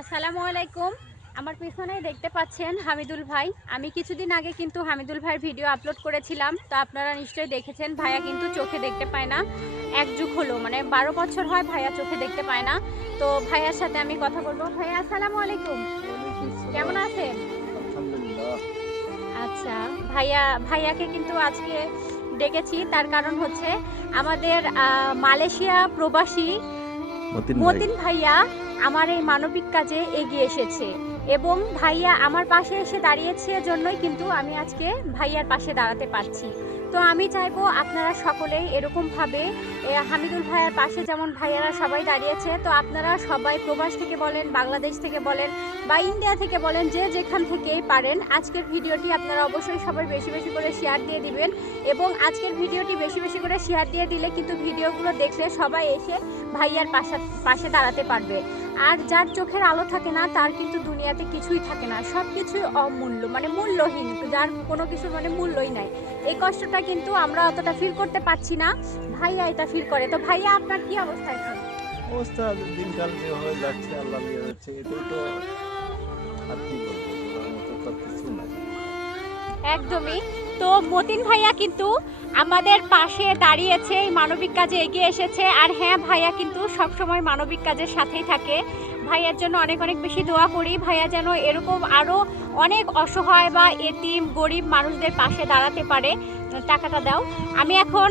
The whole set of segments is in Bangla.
আসসালামু আলাইকুম। আমার পিছনেই দেখতে পাচ্ছেন হামিদুল ভাই। আমি কিছুদিন আগে কিন্তু হামিদুল ভাইয়ের ভিডিও আপলোড করেছিলাম, তো আপনারা নিশ্চয়ই দেখেছেন। ভাইয়া কিন্তু চোখে দেখতে পায় না, এক যুগ হলো, মানে 12 বছর হয় ভাইয়া চোখে দেখতে পায় না। তো ভাইয়ার সাথে আমি কথা বলবো। ভাইয়া আসসালামু আলাইকুম, কেমন আছেন? আলহামদুলিল্লাহ। আচ্ছা ভাইয়াকে কিন্তু আজকে ডেকেছি, তার কারণ হচ্ছে আমাদের মালয়েশিয়া প্রবাসী মতিন ভাইয়া আমার এই মানবিক কাজে এগিয়ে এসেছে এবং ভাইয়া আমার পাশে এসে দাঁড়িয়েছে জন্যই কিন্তু আমি আজকে ভাইয়ার পাশে দাঁড়াতে পারছি। তো আমি চাইবো আপনারা সকলেই এরকমভাবে হামিদুল ভাইয়ার পাশে যেমন ভাইয়ারা সবাই দাঁড়িয়েছে, তো আপনারা সবাই প্রবাস থেকে বলেন, বাংলাদেশ থেকে বলেন বা ইন্ডিয়া থেকে বলেন, যে যেখান থেকেই পারেন আজকের ভিডিওটি আপনারা অবশ্যই সবাই বেশি বেশি করে শেয়ার দিয়ে দিবেন। এবং আজকের ভিডিওটি বেশি বেশি করে শেয়ার দিয়ে দিলে কিন্তু ভিডিওগুলো দেখলে সবাই এসে ভাইয়ার পাশে দাঁড়াতে পারবে। আর যার চোখের আলো থাকে না তার কিন্তু দুনিয়াতে কিছুই থাকে না, সব কিছুই অমূল্য, মানে মূল্যহীন, যার কোনো কিছু মানে মূল্যই নাই। এই কষ্টটা কিন্তু আমরা অতটা ফিল করতে পারছি না, ভাইয়া এটা ফিল করে। তো ভাইয়া আপনার কি অবস্থা এখন? অবস্থা দিনকাল যেভাবে যাচ্ছে, আল্লাহ নিয়ে যাচ্ছে, এটাই তো। আর কি বলবো, বলার মতো তো আর কিছু নাই। একদমই। তো মতিন ভাইয়া কিন্তু আমাদের পাশে দাঁড়িয়েছে, এই মানবিক কাজে এগিয়ে এসেছে। আর হ্যাঁ, ভাইয়া কিন্তু সবসময় মানবিক কাজের সাথেই থাকে। ভাইয়ার জন্য অনেক অনেক বেশি দোয়া করি, ভাইয়া যেন এরকম আরও অনেক অসহায় বা এতিম গরিব মানুষদের পাশে দাঁড়াতে পারে। টাকাটা দাও। আমি এখন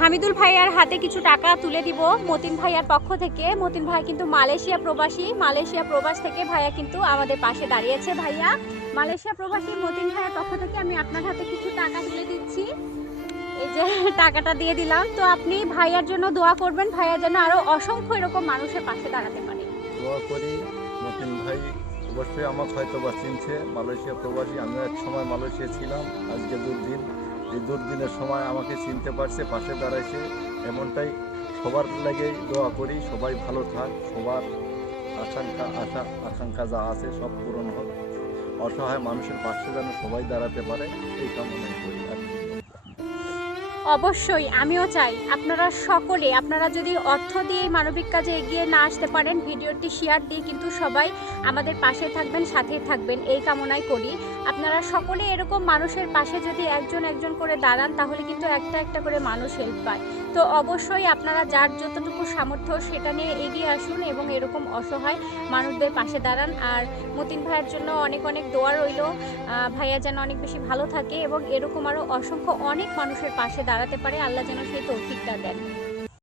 হামিদুল ভাইয়ার হাতে কিছু টাকা তুলে দিব মতিন ভাইয়ার পক্ষ থেকে। মতিন ভাই কিন্তু মালয়েশিয়া প্রবাসী, মালয়েশিয়া প্রবাস থেকে ভাইয়া কিন্তু আমাদের পাশে দাঁড়িয়েছে। ভাইয়া, মালয়েশিয়া প্রবাসী মতিন ভাইয়ের পক্ষ থেকে আমি আপনার হাতে কিছু টাকা তুলে দিচ্ছি। এই যে টাকাটা দিয়ে দিলাম। তো আপনি ভাইয়ার জন্য দোয়া করবেন, ভাইয়া যেন আরো অসংখ্য এরকম মানুষের পাশে দাঁড়াতে পারে। দোয়া করি। মতিন ভাই অবশ্যই আমার হয়তো বা চিনছে, মালয়েশিয়া প্রবাসী। আমিও এক সময় মালয়েশিয়া ছিলাম, আজকে দুর্দিন। এই দুর্দিনের সময় আমাকে চিনতে পারছে, পাশে দাঁড়াইছে। এমনটাই সবার লাগেই দোয়া করি, সবাই ভালো থাক, সবার আকাঙ্ক্ষা যা আছে সব পূরণ হোক। অসহায় মানুষের পাশে যেন সবাই দাঁড়াতে পারে, এই কামনাই করি। আর কি বলবো। অবশ্যই আমিও চাই আপনারা যদি অর্থ দিয়ে মানবিক কাজে এগিয়ে না আসতে পারেন, ভিডিওটি শেয়ার দিয়ে কিন্তু সবাই আমাদের পাশে থাকবেন, সাথে থাকবেন, এই কামনাই করি। আপনারা সকলে এরকম মানুষের পাশে যদি একজন একজন করে দাঁড়ান, তাহলে কিন্তু একটা একটা করে মানুষ হেল্প পায়। তো অবশ্যই আপনারা যার যতটুকু সামর্থ্য সেটা নিয়ে এগিয়ে আসুন এবং এরকম অসহায় মানুষদের পাশে দাঁড়ান। আর মতিন ভাইয়ের জন্য অনেক অনেক দোয়া রইল, ভাইয়া যেন অনেক বেশি ভালো থাকে এবং এরকম আরও অসংখ্য অনেক মানুষের পাশে দাঁড়াতে পারে। আল্লাহ যেন সেই তৌফিকটা দেন।